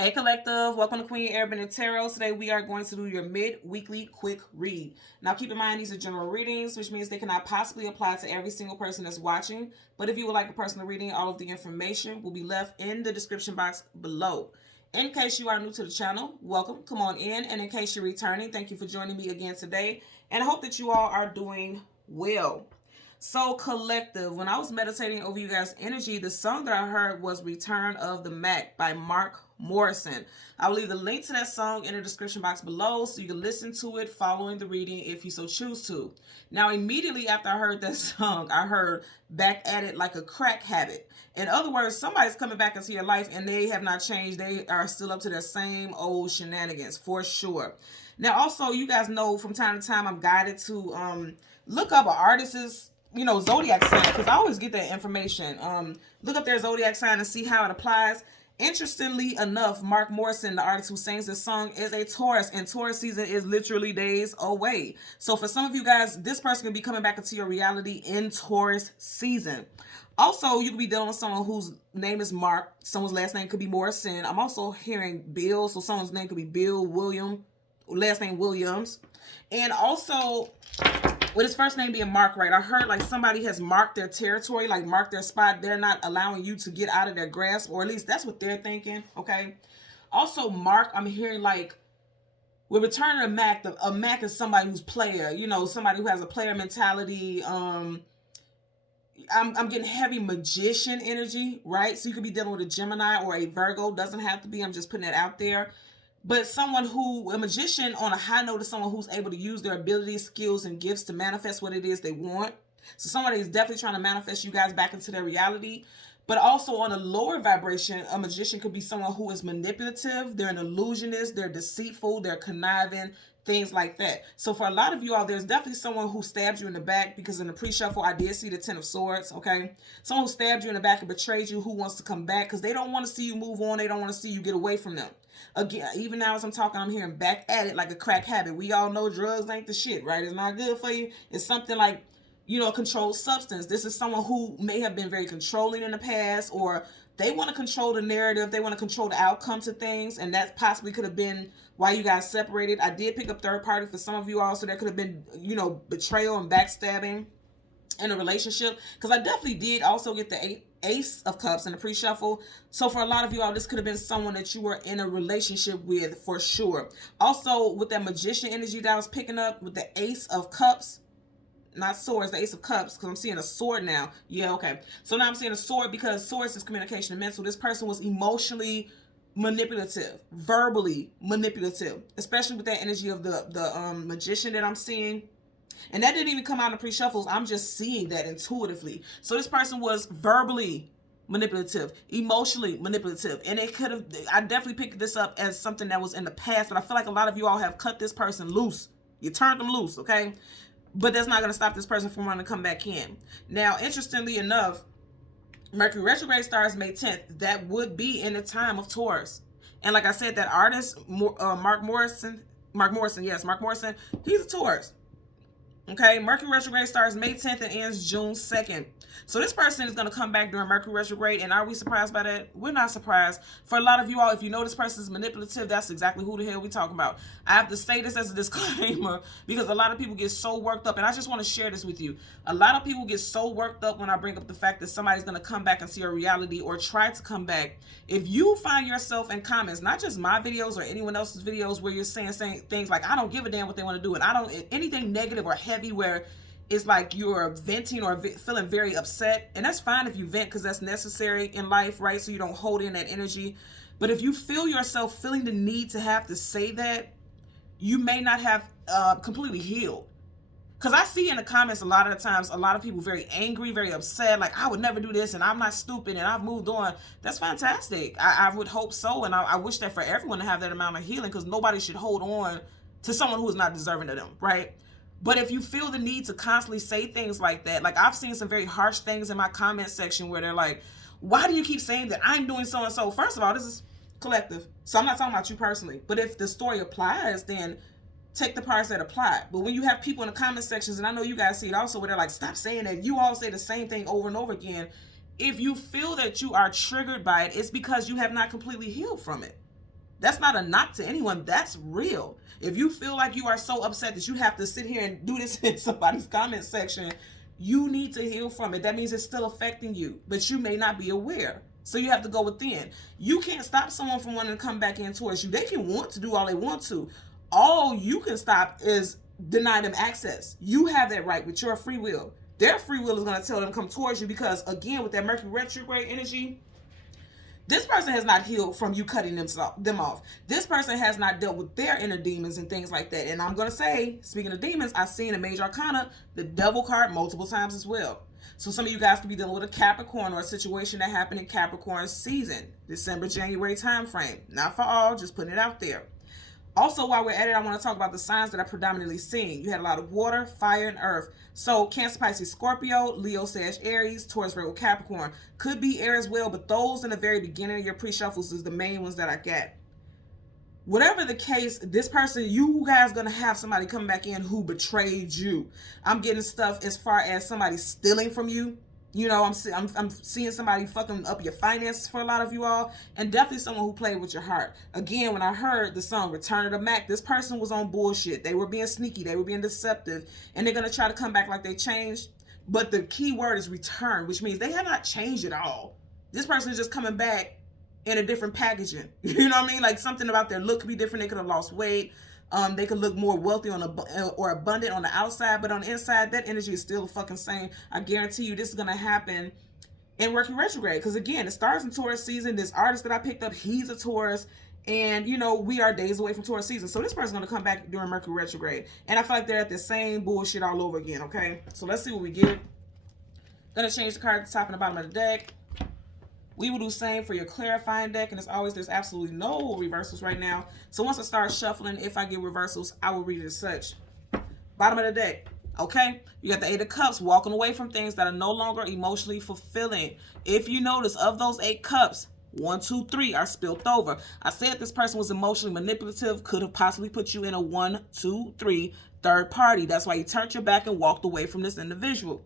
Hey Collective, welcome to Queen Urban and Tarot. Today we are going to do your mid-weekly quick read. Now keep in mind these are general readings, which means they cannot possibly apply to every single person that's watching. But if you would like a personal reading, all of the information will be left in the description box below. In case you are new to the channel, welcome, come on in. And in case you're returning, thank you for joining me again today. And I hope that you all are doing well. So Collective, when I was meditating over you guys' energy, the song that I heard was Return of the Mac by Mark Morrison. I will leave the link to that song in the description box below so you can listen to it following the reading if you so choose to. Now, immediately after I heard that song, I heard Back at It Like a Crack Habit. In other words, somebody's coming back into your life and they have not changed. They are still up to their same old shenanigans for sure. Now, also, you guys know from time to time I'm guided to look up an artist's zodiac sign, because I always get that information. Look up their zodiac sign and see how it applies. Interestingly enough, Mark Morrison, the artist who sings this song, is a Taurus, and Taurus season is literally days away. So for some of you guys, this person can be coming back into your reality in Taurus season. Also, you could be dealing with someone whose name is Mark. Someone's last name could be Morrison. I'm also hearing Bill, so someone's name could be Bill William, last name Williams. And also, with his first name being Mark, right? I heard like somebody has marked their territory, like marked their spot. They're not allowing you to get out of their grasp, or at least that's what they're thinking, okay? Also, Mark, I'm hearing like, with Return of Mac, a Mac is somebody who's player, somebody who has a player mentality. I'm getting heavy magician energy, right? So you could be dealing with a Gemini or a Virgo. Doesn't have to be. I'm just putting that out there. But a magician on a high note is someone who's able to use their abilities, skills, and gifts to manifest what it is they want. So somebody is definitely trying to manifest you guys back into their reality. But also on a lower vibration, a magician could be someone who is manipulative. They're an illusionist. They're deceitful. They're conniving. Things like that. So for a lot of you all, there's definitely someone who stabbed you in the back, because in the pre-shuffle, I did see the Ten of Swords, okay? Someone who stabbed you in the back and betrayed you, who wants to come back because they don't want to see you move on. They don't want to see you get away from them. Again, even now as I'm talking, I'm hearing back at it like a crack habit. We all know drugs ain't the shit, right? It's not good for you. It's something like, a controlled substance. This is someone who may have been very controlling in the past, or they want to control the narrative. They want to control the outcome to things, and that possibly could have been why you guys separated. I did pick up third party for some of you all, so there could have been, betrayal and backstabbing in a relationship, because I definitely did also get the Ace of Cups in the pre-shuffle. So for a lot of you all, this could have been someone that you were in a relationship with for sure. Also, with that magician energy that I was picking up with the Ace of Cups, not swords, the Ace of Cups, because I'm seeing a sword now. Yeah, okay. So now I'm seeing a sword because swords is communication and mental. This person was emotionally manipulative, verbally manipulative, especially with that energy of the magician that I'm seeing. And that didn't even come out in pre-shuffles. I'm just seeing that intuitively. So this person was verbally manipulative, emotionally manipulative. And I definitely picked this up as something that was in the past, but I feel like a lot of you all have cut this person loose. You turned them loose, okay? But that's not going to stop this person from wanting to come back in. Now, interestingly enough, Mercury retrograde starts May 10th. That would be in the time of Taurus. And like I said, that artist, Mark Morrison, he's a Taurus. Okay, Mercury retrograde starts May 10th and ends June 2nd. So this person is going to come back during Mercury retrograde. And are we surprised by that? We're not surprised. For a lot of you all, if you know this person is manipulative, that's exactly who the hell we talking about. I have to say this as a disclaimer because a lot of people get so worked up. And I just want to share this with you. A lot of people get so worked up when I bring up the fact that somebody's going to come back into your reality or try to come back. If you find yourself in comments, not just my videos or anyone else's videos, where you're saying things like, I don't give a damn what they want to do, and I don't, anything negative or heavy where it's like you're venting or feeling very upset, and that's fine if you vent because that's necessary in life, right? So you don't hold in that energy. But if you feel yourself feeling the need to have to say that, you may not have completely healed. Because I see in the comments a lot of the times, a lot of people very angry, very upset, like, I would never do this, and I'm not stupid, and I've moved on. That's fantastic. I would hope so, and I wish that for everyone to have that amount of healing, because nobody should hold on to someone who is not deserving of them, right? But if you feel the need to constantly say things like that, like I've seen some very harsh things in my comment section where they're like, why do you keep saying that I'm doing so and so? First of all, this is collective, so I'm not talking about you personally. But if the story applies, then take the parts that apply. But when you have people in the comment sections, and I know you guys see it also, where they're like, stop saying that, you all say the same thing over and over again. If you feel that you are triggered by it, it's because you have not completely healed from it. That's not a knock to anyone. That's real. If you feel like you are so upset that you have to sit here and do this in somebody's comment section, you need to heal from it. That means it's still affecting you, but you may not be aware. So you have to go within. You can't stop someone from wanting to come back in towards you. They can want to do all they want to. All you can stop is deny them access. You have that right with your free will. Their free will is going to tell them to come towards you because, again, with that Mercury retrograde energy, this person has not healed from you cutting them off. This person has not dealt with their inner demons and things like that. And I'm going to say, speaking of demons, I've seen a major arcana, the devil card, multiple times as well. So some of you guys could be dealing with a Capricorn or a situation that happened in Capricorn season, December, January time frame. Not for all, just putting it out there. Also, while we're at it, I want to talk about the signs that are predominantly seen. You had a lot of water, fire, and earth. So Cancer, Pisces, Scorpio, Leo, Sag, Aries, Taurus, Virgo, Capricorn. Could be air as well, but those in the very beginning of your pre-shuffles is the main ones that I get. Whatever the case, this person, you guys going to have somebody come back in who betrayed you. I'm getting stuff as far as somebody stealing from you. You know, I'm seeing somebody fucking up your finances for a lot of you all, and definitely someone who played with your heart. Again, when I heard the song Return of the Mac, this person was on bullshit. They were being sneaky. They were being deceptive, and they're going to try to come back like they changed. But the key word is return, which means they have not changed at all. This person is just coming back in a different packaging. You know what I mean? Like something about their look could be different. They could have lost weight. They could look more wealthy or abundant on the outside, but on the inside, that energy is still the fucking same. I guarantee you this is going to happen in Mercury retrograde. Because again, it starts in Taurus season. This artist that I picked up, he's a Taurus. And, you know, we are days away from Taurus season. So this person's going to come back during Mercury retrograde. And I feel like they're at the same bullshit all over again, okay? So let's see what we get. Going to change the card at the top and the bottom of the deck. We will do the same for your clarifying deck. And as always, there's absolutely no reversals right now. So once I start shuffling, if I get reversals, I will read it as such. Bottom of the deck. Okay? You got the 8 of Cups, walking away from things that are no longer emotionally fulfilling. If you notice, of those 8 cups, 1, 2, 3 are spilt over. I said this person was emotionally manipulative, could have possibly put you in a 1, 2, 3 third party. That's why you turned your back and walked away from this individual.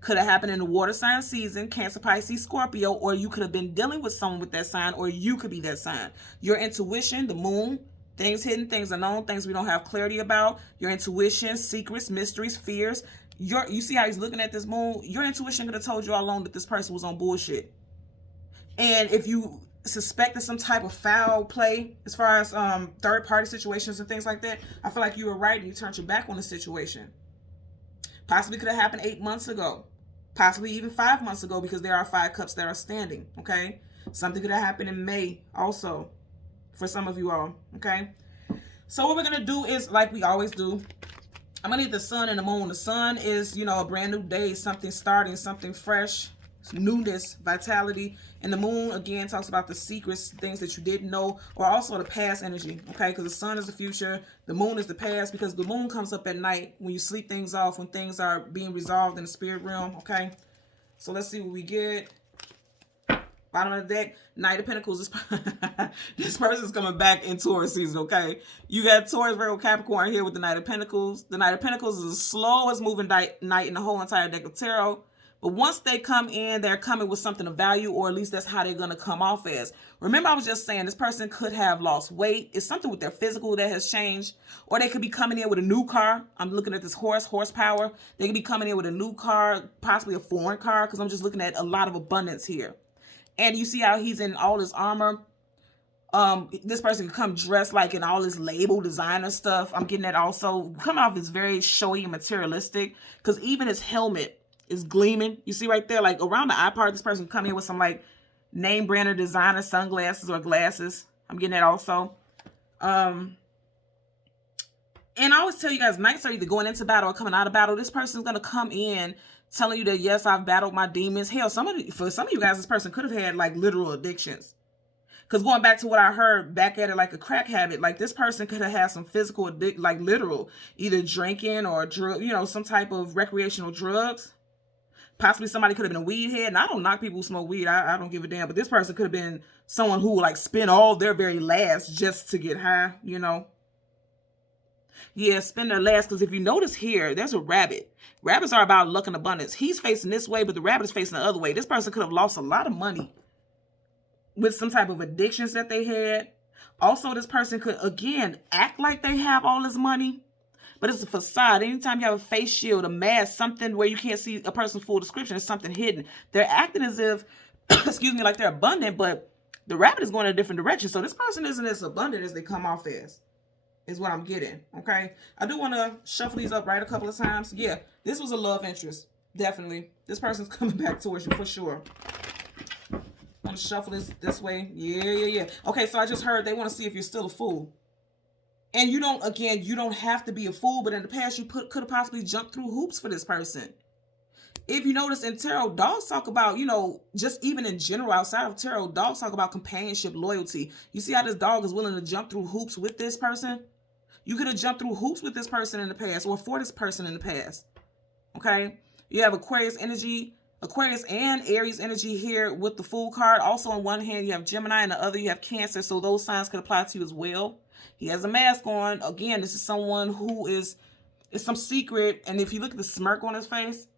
Could have happened in the water sign season, Cancer, Pisces, Scorpio, or you could have been dealing with someone with that sign, or you could be that sign. Your intuition, the moon, things hidden, things unknown, things we don't have clarity about. Your intuition, secrets, mysteries, fears. You see how he's looking at this moon? Your intuition could have told you all along that this person was on bullshit. And if you suspected some type of foul play as far as third party situations and things like that, I feel like you were right and you turned your back on the situation. Possibly could have happened 8 months ago. Possibly even 5 months ago, because there are 5 cups that are standing, okay? Something could have happened in May also for some of you all, okay? So what we're going to do is, like we always do, I'm going to need the sun and the moon. The sun is, you know, a brand new day, something starting, something fresh, newness, vitality. And the moon, again, talks about the secrets, things that you didn't know, or also the past energy, okay? Because the sun is the future, the moon is the past, because the moon comes up at night when you sleep things off, when things are being resolved in the spirit realm, okay? So let's see what we get. Bottom of the deck, Knight of Pentacles. This person's coming back in Taurus season, okay? You got Taurus, Virgo, Capricorn here with the Knight of Pentacles. The Knight of Pentacles is the slowest moving knight in the whole entire deck of tarot. But once they come in, they're coming with something of value, or at least that's how they're going to come off as. Remember, I was just saying this person could have lost weight. It's something with their physical that has changed. Or they could be coming in with a new car. I'm looking at this horsepower. They could be coming in with a new car, possibly a foreign car, because I'm just looking at a lot of abundance here. And you see how he's in all his armor. This person could come dressed like in all his label designer stuff. I'm getting that also. Coming off is very showy and materialistic, because even his helmet is gleaming. You see right there, like around the eye part, this person come in with some like name brand or designer sunglasses or glasses. I'm getting that also. And I always tell you guys, knights are either going into battle or coming out of battle. This person's going to come in telling you that, yes, I've battled my demons. Hell, for some of you guys, this person could have had like literal addictions. Because going back to what I heard, back at it like a crack habit, like this person could have had some physical, like literal, either drinking or drug, you know, some type of recreational drugs. Possibly somebody could have been a weed head. And I don't knock people who smoke weed. I don't give a damn. But this person could have been someone who like spend all their very last just to get high, you know. Yeah, spend their last. Because if you notice here, there's a rabbit. Rabbits are about luck and abundance. He's facing this way, but the rabbit is facing the other way. This person could have lost a lot of money with some type of addictions that they had. Also, this person could, again, act like they have all this money, but it's a facade. Anytime you have a face shield, a mask, something where you can't see a person's full description, it's something hidden. They're acting as if, excuse me, like they're abundant, but the rabbit is going in a different direction. So this person isn't as abundant as they come off as, is what I'm getting, okay? I do want to shuffle these up right a couple of times. Yeah, this was a love interest, definitely. This person's coming back towards you for sure. I'm going to shuffle this way. Yeah. Okay, so I just heard they want to see if you're still a fool. And you don't, again, you don't have to be a fool, but in the past you could have possibly jumped through hoops for this person. If you notice in tarot, dogs talk about, you know, just even in general, outside of tarot, dogs talk about companionship, loyalty. You see how this dog is willing to jump through hoops with this person? You could have jumped through hoops with this person in the past, or for this person in the past. Okay? You have Aquarius energy, Aquarius and Aries energy here with the Fool card. Also on one hand, you have Gemini, and the other you have Cancer, so those signs could apply to you as well. He has a mask on. Again, this is someone who is some secret, and if you look at the smirk on his face,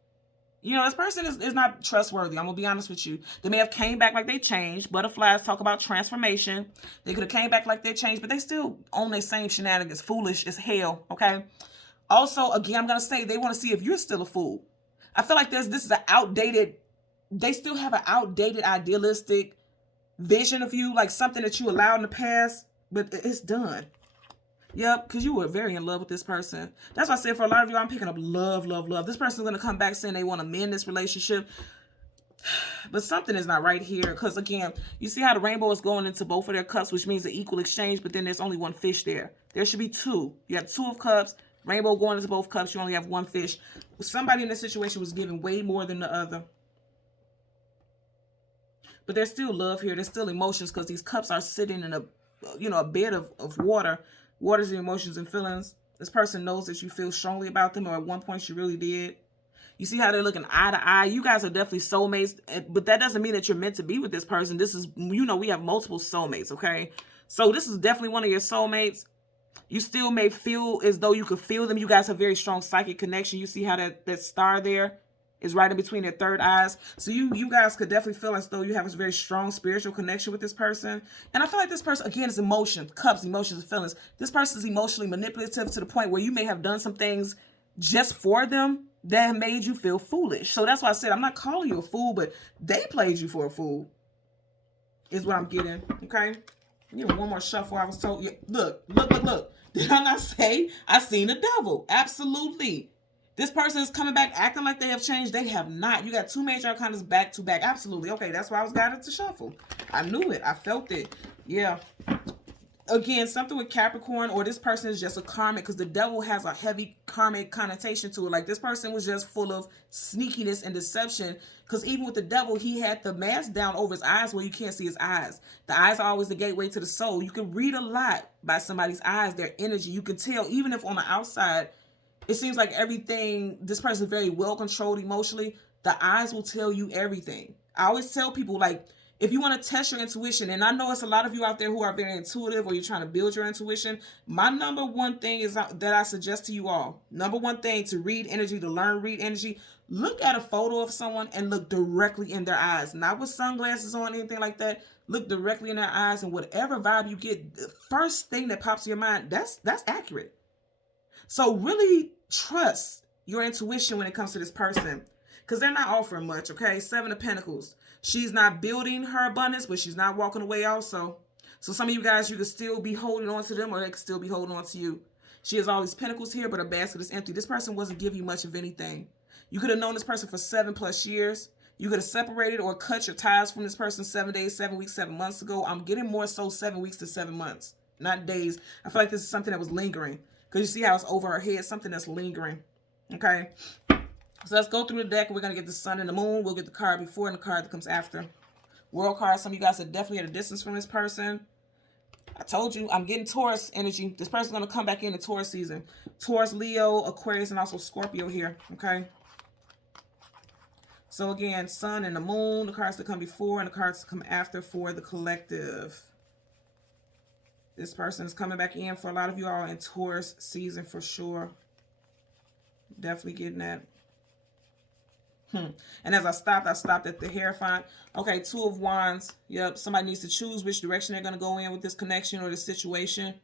you know, this person is not trustworthy. I'm going to be honest with you. They may have came back like they changed. Butterflies talk about transformation. They could have came back like they changed, but they still own their same shenanigans. Foolish as hell, okay? Also, again, I'm going to say they want to see if you're still a fool. I feel like this is an outdated, they still have an outdated idealistic vision of you, like something that you allowed in the past, but it's done. Yep, because you were very in love with this person. That's why I said for a lot of you, I'm picking up love. This person's going to come back saying they want to mend this relationship. But something is not right here. Because again, you see how the rainbow is going into both of their cups, which means an equal exchange. But then there's only one fish there. There should be two. You have 2 of cups. Rainbow going into both cups. You only have 1 fish. Somebody in this situation was giving way more than the other. But there's still love here. There's still emotions because these cups are sitting in a bed of water. Water's your emotions and feelings. This person knows that you feel strongly about them, or at one point you really did. You see how they're looking eye to eye. You guys are definitely soulmates, but that doesn't mean that you're meant to be with this person. This is, you know, we have multiple soulmates, okay? So this is definitely one of your soulmates. You still may feel as though you could feel them. You guys have very strong psychic connection. You see how that star there is right in between their third eyes. So you guys could definitely feel as though you have a very strong spiritual connection with this person. And I feel like this person, again, is emotion, cups, emotions, and feelings. This person is emotionally manipulative to the point where you may have done some things just for them that have made you feel foolish. So that's why I said I'm not calling you a fool, but they played you for a fool is what I'm getting, okay? You know, one more shuffle. I was told, look. Did I not say I seen the devil? Absolutely. This person is coming back acting like they have changed. They have not. You got 2 major arcanas back to back. Absolutely. Okay, that's why I was guided to shuffle. I knew it. I felt it. Yeah. Again, something with Capricorn, or this person is just a karmic, because the devil has a heavy karmic connotation to it. Like this person was just full of sneakiness and deception, because even with the devil, he had the mask down over his eyes where you can't see his eyes. The eyes are always the gateway to the soul. You can read a lot by somebody's eyes, their energy. You can tell, even if on the outside, it seems like everything, this person is very well controlled emotionally, the eyes will tell you everything. I always tell people, like, if you want to test your intuition, and I know it's a lot of you out there who are very intuitive, or you're trying to build your intuition, my number one thing is that I suggest to you all, number one thing to read energy, to learn read energy, look at a photo of someone and look directly in their eyes, not with sunglasses on, anything like that. Look directly in their eyes, and whatever vibe you get, the first thing that pops in your mind, that's accurate. So really trust your intuition when it comes to this person, because they're not offering much, okay? 7 of Pentacles. She's not building her abundance, but she's not walking away also. So some of you guys, you could still be holding on to them, or they could still be holding on to you. She has all these pentacles here, but her basket is empty. This person wasn't giving you much of anything. You could have known this person for 7+ years. You could have separated or cut your ties from this person 7 days, 7 weeks, 7 months ago. I'm getting more so 7 weeks to 7 months, not days. I feel like this is something that was lingering, because you see how it's over her head, something that's lingering, okay? So let's go through the deck. We're going to get the sun and the moon. We'll get the card before and the card that comes after. World card. Some of you guys are definitely at a distance from this person. I told you, I'm getting Taurus energy. This person's going to come back into Taurus season. Taurus, Leo, Aquarius, and also Scorpio here, okay? So again, sun and the moon, the cards that come before and the cards that come after for the collective. This person is coming back in for a lot of you all in Taurus season for sure. Definitely getting that. And as I stopped at the Hierophant. Okay, Two of Wands. Yep, somebody needs to choose which direction they're going to go in with this connection or this situation.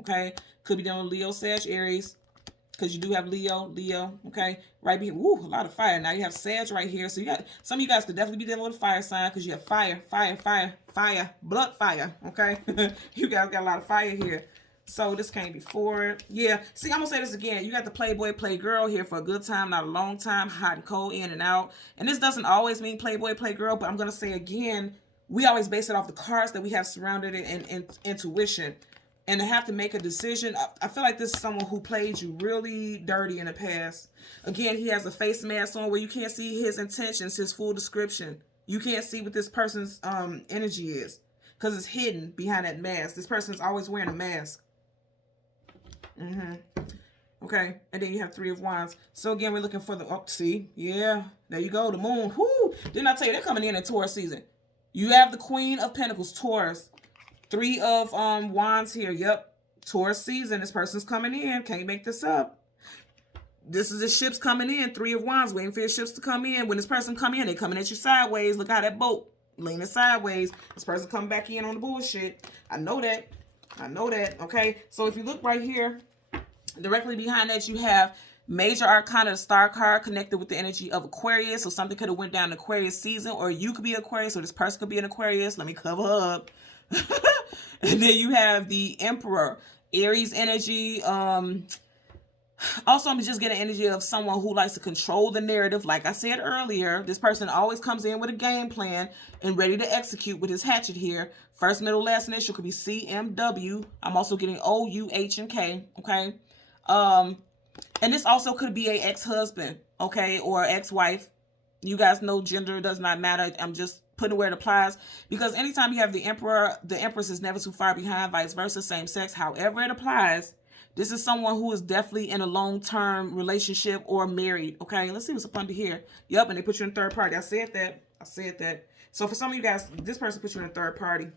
Okay, could be dealing with Leo, Sag, Aries. Because you do have Leo, okay? Right here, woo, a lot of fire. Now you have Sag right here. So you got, some of you guys could definitely be dealing with a fire sign because you have fire, blood fire, okay? You guys got a lot of fire here. So this came before. Yeah, see, I'm going to say this again. You got the Playboy, Playgirl here for a good time, not a long time, hot and cold, in and out. And this doesn't always mean Playboy, Playgirl, but I'm going to say again, we always base it off the cards that we have surrounded it in intuition. And to have to make a decision, I feel like this is someone who played you really dirty in the past. Again, he has a face mask on where you can't see his intentions, his full description. You can't see what this person's energy is because it's hidden behind that mask. This person's always wearing a mask. Okay, and then you have Three of Wands. So again, we're looking for the, oh, see, yeah, there you go, the moon. Whoo! Didn't I tell you, they're coming in Taurus season. You have the Queen of Pentacles, Taurus. Three of Wands here. Yep. Taurus season. This person's coming in. Can't make this up. This is the ships coming in. Three of Wands. Waiting for your ships to come in. When this person come in, they coming at you sideways. Look how that boat leaning sideways. This person coming back in on the bullshit. I know that. I know that. Okay. So if you look right here, directly behind that, you have Major Arcana, the Star card, connected with the energy of Aquarius. So something could have went down Aquarius season, or you could be Aquarius, or this person could be an Aquarius. Let me cover her up. And then you have the Emperor, Aries energy. Also, I'm just getting energy of someone who likes to control the narrative. Like I said earlier, this person always comes in with a game plan and ready to execute with his hatchet here. First, middle, last initial could be CMW. I'm also getting O, U, H, and K. Okay. And this also could be a ex-husband, okay, or ex-wife. You guys know gender does not matter. I'm just putting where it applies, because anytime you have the Emperor, the Empress is never too far behind, vice versa, same sex. However it applies, this is someone who is definitely in a long-term relationship or married, okay? Let's see what's up under here. Yep, and they put you in third party. I said that. So for some of you guys, this person put you in a third party.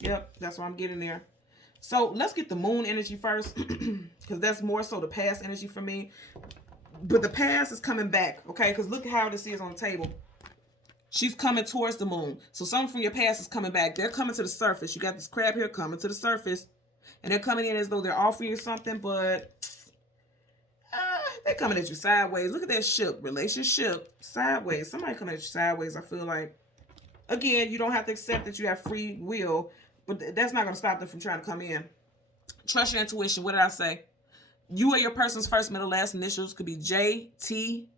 Yep, that's what I'm getting there. So let's get the moon energy first, because that's more so the past energy for me. But the past is coming back, okay? Because look how this is on the table. She's coming towards the moon. So something from your past is coming back. They're coming to the surface. You got this crab here coming to the surface. And they're coming in as though they're offering you something, but they're coming at you sideways. Look at that ship. Relationship. Sideways. Somebody coming at you sideways, I feel like. Again, you don't have to accept that you have free will, but that's not going to stop them from trying to come in. Trust your intuition. What did I say? You or your person's first, middle, last initials could be J, T,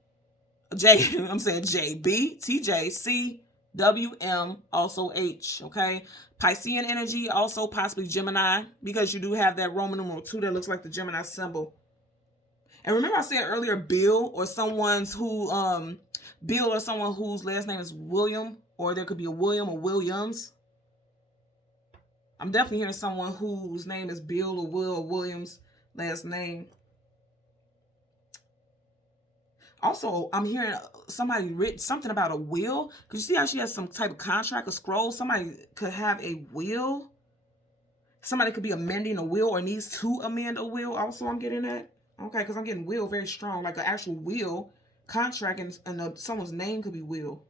J, I'm saying J, B, T, J, C, W, M, also H, okay? Piscean energy, also possibly Gemini, because you do have that Roman numeral 2 that looks like the Gemini symbol. And remember I said earlier, Bill or someone whose last name is William, or there could be a William or Williams. I'm definitely hearing someone whose name is Bill or Will or Williams last name. Also, I'm hearing somebody written something about a will. Because you see how she has some type of contract, a scroll? Somebody could have a will. Somebody could be amending a will or needs to amend a will. Also, I'm getting that. Okay, because I'm getting will very strong. Like an actual will, contract, and someone's name could be will.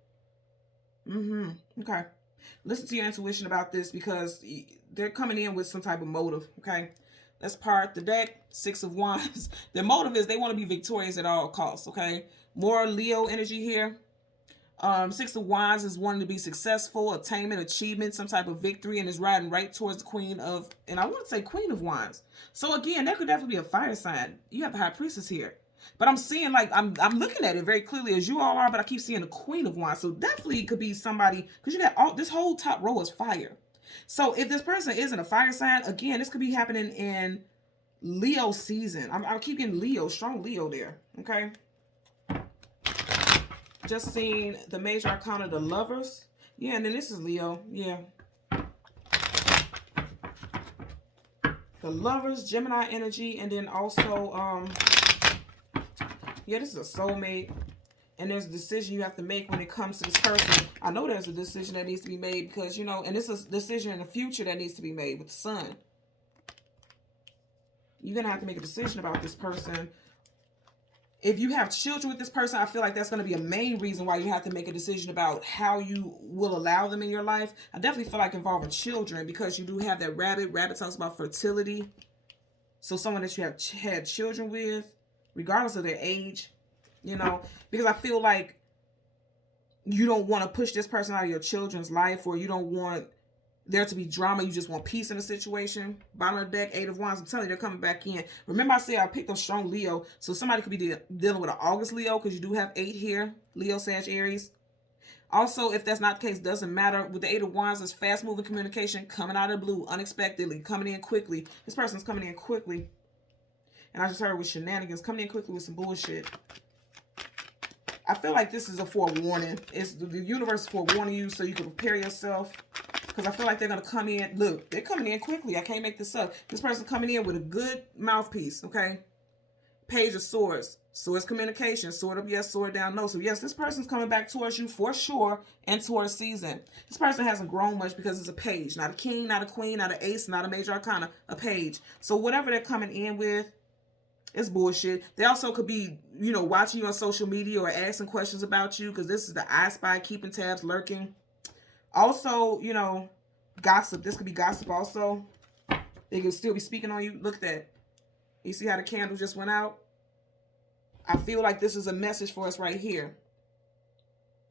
Okay. Listen to your intuition about this, because they're coming in with some type of motive, okay? Let's part the deck. Six of Wands. Their motive is they want to be victorious at all costs, okay? More Leo energy here. Six of Wands is wanting to be successful, attainment, achievement, some type of victory, and is riding right towards the Queen of, and I want to say Queen of Wands. So again, that could definitely be a fire sign. You have the High Priestess here. But I'm seeing, like, I'm looking at it very clearly as you all are, but I keep seeing the Queen of Wands. So definitely it could be somebody, because you got all, this whole top row is fire. So if this person isn't a fire sign, again, this could be happening in Leo season. I keep getting Leo, strong Leo there, okay? Just seeing the Major Arcana, the Lovers. Yeah, and then this is Leo, yeah. The Lovers, Gemini energy, and then also, yeah, this is a soulmate. And there's a decision you have to make when it comes to this person. I know there's a decision that needs to be made because, you know, and this is a decision in the future that needs to be made with the sun. You're going to have to make a decision about this person. If you have children with this person, I feel like that's going to be a main reason why you have to make a decision about how you will allow them in your life. I definitely feel like involving children, because you do have that rabbit. Rabbit talks about fertility. So someone that you have had children with, regardless of their age, you know, because I feel like you don't want to push this person out of your children's life, or you don't want there to be drama. You just want peace in the situation. Bottom of the deck, 8 of Wands. I'm telling you, they're coming back in. Remember I said I picked up strong Leo. So somebody could be dealing with an August Leo, because you do have 8 here. Leo, Sag, Aries. Also, if that's not the case, doesn't matter. With the 8 of Wands, it's fast-moving communication coming out of the blue, unexpectedly, coming in quickly. This person's coming in quickly. And I just heard with shenanigans, coming in quickly with some bullshit. I feel like this is a forewarning. It's the universe is forewarning you so you can prepare yourself. Because I feel like they're going to come in. Look, they're coming in quickly. I can't make this up. This person coming in with a good mouthpiece, okay? Page of Swords. Swords communication. Sword up yes, sword down no. So yes, this person's coming back towards you for sure and towards season. This person hasn't grown much because it's a page. Not a king, not a queen, not an ace, not a major arcana. A page. So whatever they're coming in with, it's bullshit. They also could be, you know, watching you on social media or asking questions about you, because this is the I Spy, keeping tabs, lurking. Also, you know, gossip. This could be gossip also. They can still be speaking on you. Look at that. You see how the candle just went out? I feel like this is a message for us right here.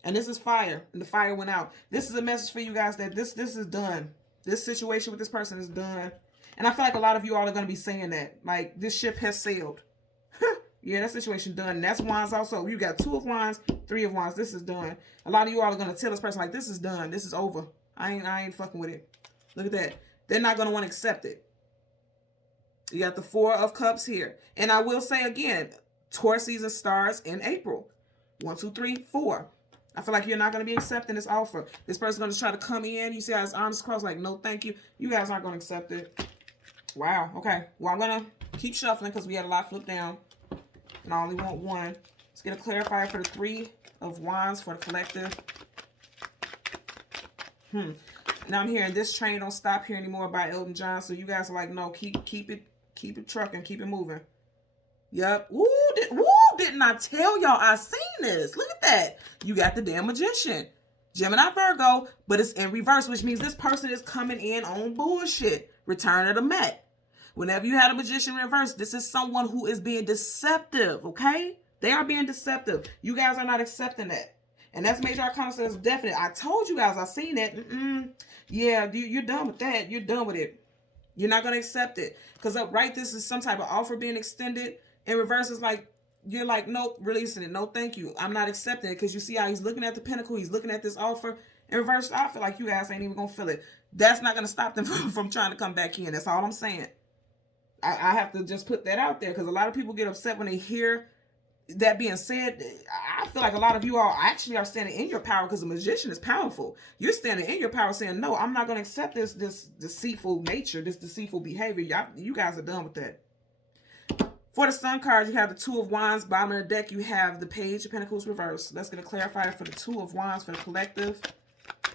And this is fire. And the fire went out. This is a message for you guys that this is done. This situation with this person is done. And I feel like a lot of you all are going to be saying that. Like, this ship has sailed. Yeah, that situation done. And that's Wands also. You got 2 of Wands, 3 of Wands. This is done. A lot of you all are going to tell this person, like, this is done. This is over. I ain't fucking with it. Look at that. They're not going to want to accept it. You got the 4 of Cups here. And I will say again, Taurus season starts in April. 1, 2, 3, 4. I feel like you're not going to be accepting this offer. This person's going to try to come in. You see how his arms crossed, like, no, thank you. You guys aren't going to accept it. Wow. Okay. Well, I'm going to keep shuffling because we had a lot flipped down. And I only want 1. Let's get a clarifier for the 3 of Wands for the collective. Now I'm hearing This Train Don't Stop Here Anymore by Elton John. So you guys are like, no, keep it trucking, keep it moving. Yep. Didn't I tell y'all I seen this? Look at that. You got the damn Magician. Gemini, Virgo, but it's in reverse, which means this person is coming in on bullshit. Return of the Met. Whenever you had a Magician in reverse, this is someone who is being deceptive, okay? They are being deceptive. You guys are not accepting that. And that's Major Arcana says definite. I told you guys, I seen it. Yeah, you're done with that. You're done with it. You're not going to accept it. Because upright, this is some type of offer being extended. In reverse, is like, you're like, nope, releasing it. No, thank you. I'm not accepting it. Because you see how he's looking at the Pentacle. He's looking at this offer. In reverse, I feel like you guys ain't even going to feel it. That's not going to stop them from trying to come back in. That's all I'm saying. I have to just put that out there. Because a lot of people get upset when they hear that being said. I feel like a lot of you all actually are standing in your power, because the Magician is powerful. You're standing in your power saying, no, I'm not going to accept this deceitful nature, this deceitful behavior. You guys are done with that. For the Sun card, you have the 2 of Wands. Bottom of the deck, you have the Page of Pentacles reversed. Let's get a clarifier for the 2 of Wands for the collective.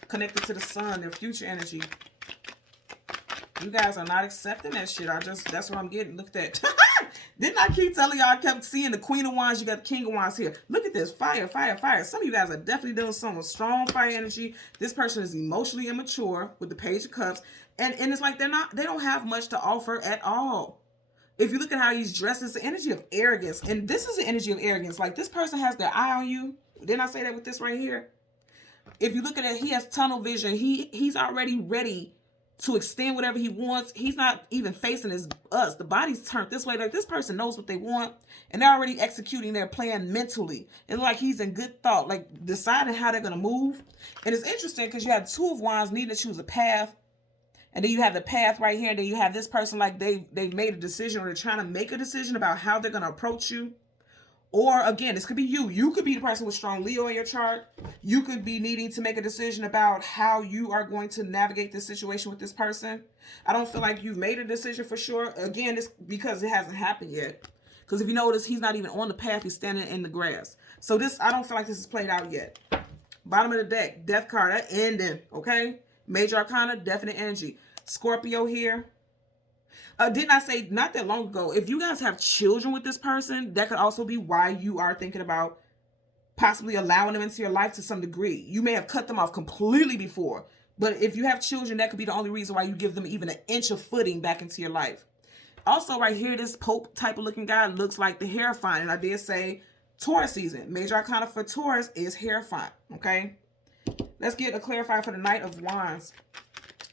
Connected to the Sun, their future energy. You guys are not accepting that shit. That's what I'm getting. Look at that. Didn't I keep telling y'all? I kept seeing the Queen of Wands. You got the King of Wands here. Look at this. Fire, fire, fire. Some of you guys are definitely dealing with someone with strong fire energy. This person is emotionally immature with the Page of Cups. And it's like they don't have much to offer at all. If you look at how he's dressed, it's the energy of arrogance. And this is the energy of arrogance. Like, this person has their eye on you. Didn't I say that with this right here? If you look at it, he has tunnel vision. He's already ready to extend whatever he wants. He's not even facing us. The body's turned this way. Like, this person knows what they want, and they're already executing their plan mentally. It's like he's in good thought, like deciding how they're going to move. And it's interesting because you have 2 of Wands needing to choose a path. And then you have the path right here. And then you have this person like they've made a decision, or they're trying to make a decision about how they're going to approach you. Or again, this could be you. You could be the person with strong Leo in your chart. You could be needing to make a decision about how you are going to navigate this situation with this person. I don't feel like you've made a decision for sure. Again, it's because it hasn't happened yet. Because if you notice, he's not even on the path. He's standing in the grass. So I don't feel like this is played out yet. Bottom of the deck, Death card, that ending, okay? Major Arcana, definite energy. Scorpio here. Didn't I say not that long ago, if you guys have children with this person, that could also be why you are thinking about possibly allowing them into your life to some degree. You may have cut them off completely before, but if you have children, that could be the only reason why you give them even an inch of footing back into your life. Also, right here, this Pope type of looking guy looks like the Hierophant, and I did say Taurus season. Major arcana for Taurus is Hierophant, okay? Let's get a clarifier for the Knight of Wands.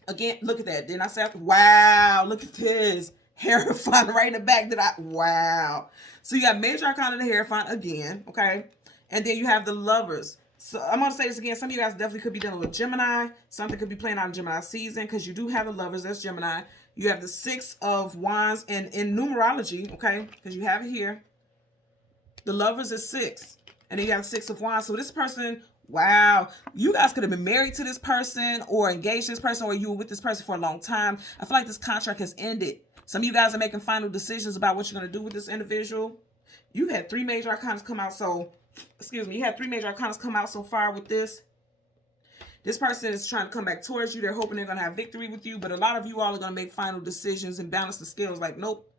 Again, look at that. Didn't I say, wow, look at this. Hierophant right in the back. Wow. So you got Major Arcana, the Hierophant again, okay? And then you have the Lovers. So I'm going to say this again. Some of you guys definitely could be dealing with Gemini. Something could be playing out in Gemini season because you do have the Lovers. That's Gemini. You have the Six of Wands. And in numerology, okay, because you have it here, the Lovers is 6. And then you have the Six of Wands. So this person... wow, you guys could have been married to this person or engaged to this person, or you were with this person for a long time. I feel like this contract has ended. Some of you guys are making final decisions about what you're going to do with this individual. You had 3 major arcana come out. So, excuse me, you had 3 major arcana come out so far with this. This person is trying to come back towards you. They're hoping they're going to have victory with you. But a lot of you all are going to make final decisions and balance the scales. Like, nope.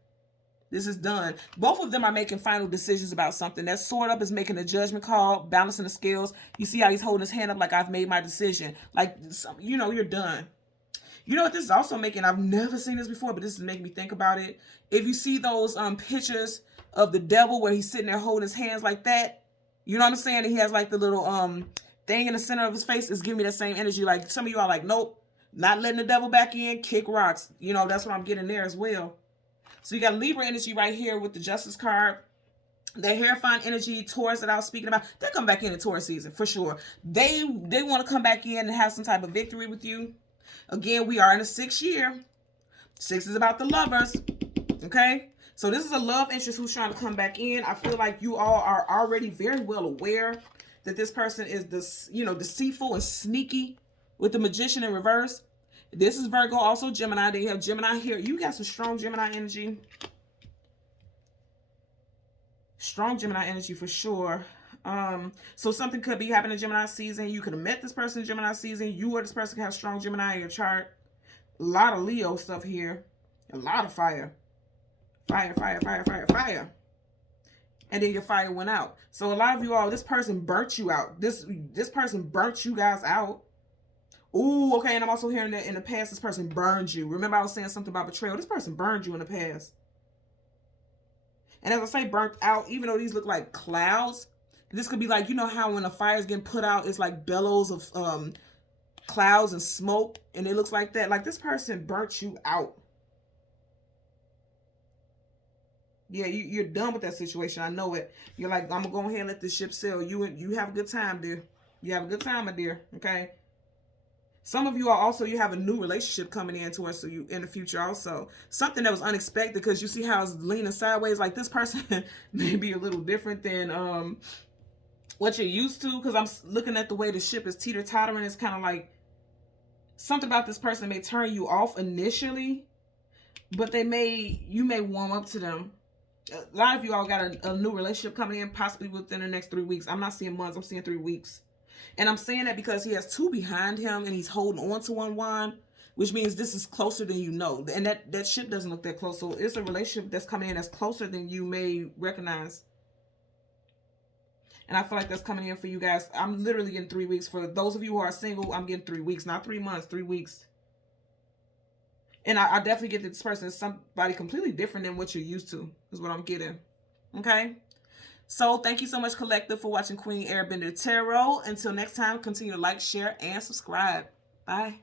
This is done. Both of them are making final decisions about something. That Sword Up is making a judgment call, balancing the scales. You see how he's holding his hand up like, I've made my decision. Like, you know, you're done. You know what this is also making? I've never seen this before, but this is making me think about it. If you see those pictures of the devil where he's sitting there holding his hands like that, you know what I'm saying? And he has like the little thing in the center of his face. Is giving me that same energy. Like, some of you are like, nope, not letting the devil back in, kick rocks. You know, that's what I'm getting there as well. So you got Libra energy right here with the Justice card. The Hierophant energy, Taurus that I was speaking about, they're coming back in the Taurus season for sure. They want to come back in and have some type of victory with you. Again, we are in the 6th year. 6 is about the Lovers. Okay? So this is a love interest who's trying to come back in. I feel like you all are already very well aware that this person is this, you know, deceitful and sneaky with the Magician in reverse. This is Virgo, also Gemini. Then you have Gemini here. You got some strong Gemini energy. Strong Gemini energy for sure. So something could be happening in Gemini season. You could have met this person in Gemini season. You or this person can have strong Gemini in your chart. A lot of Leo stuff here. A lot of fire. Fire, fire, fire, fire, fire. And then your fire went out. So a lot of you all, this person burnt you out. This person burnt you guys out. Ooh, okay, and I'm also hearing that in the past, this person burned you. Remember I was saying something about betrayal? This person burned you in the past. And as I say burnt out, even though these look like clouds, this could be like, you know how when a fire is getting put out, it's like bellows of clouds and smoke, and it looks like that. Like, this person burnt you out. Yeah, you're done with that situation. I know it. You're like, I'm going to go ahead and let this ship sail. You have a good time, dear. You have a good time, my dear. Okay? Some of you are also, you have a new relationship coming in towards you in the future also. Something that was unexpected, because you see how it's leaning sideways. Like, this person may be a little different than what you're used to, because I'm looking at the way the ship is teeter-tottering. It's kind of like something about this person may turn you off initially, but you may warm up to them. A lot of you all got a new relationship coming in, possibly within the next 3 weeks. I'm not seeing months, I'm seeing 3 weeks. And I'm saying that because he has 2 behind him and he's holding on to one wand, which means this is closer than you know. And that ship doesn't look that close. So it's a relationship that's coming in that's closer than you may recognize. And I feel like that's coming in for you guys. I'm literally getting 3 weeks. For those of you who are single, I'm getting 3 weeks. Not 3 months, 3 weeks. And I definitely get that this person is somebody completely different than what you're used to, is what I'm getting. Okay? So thank you so much, Collective, for watching Queen Airbender Tarot. Until next time, continue to like, share, and subscribe. Bye.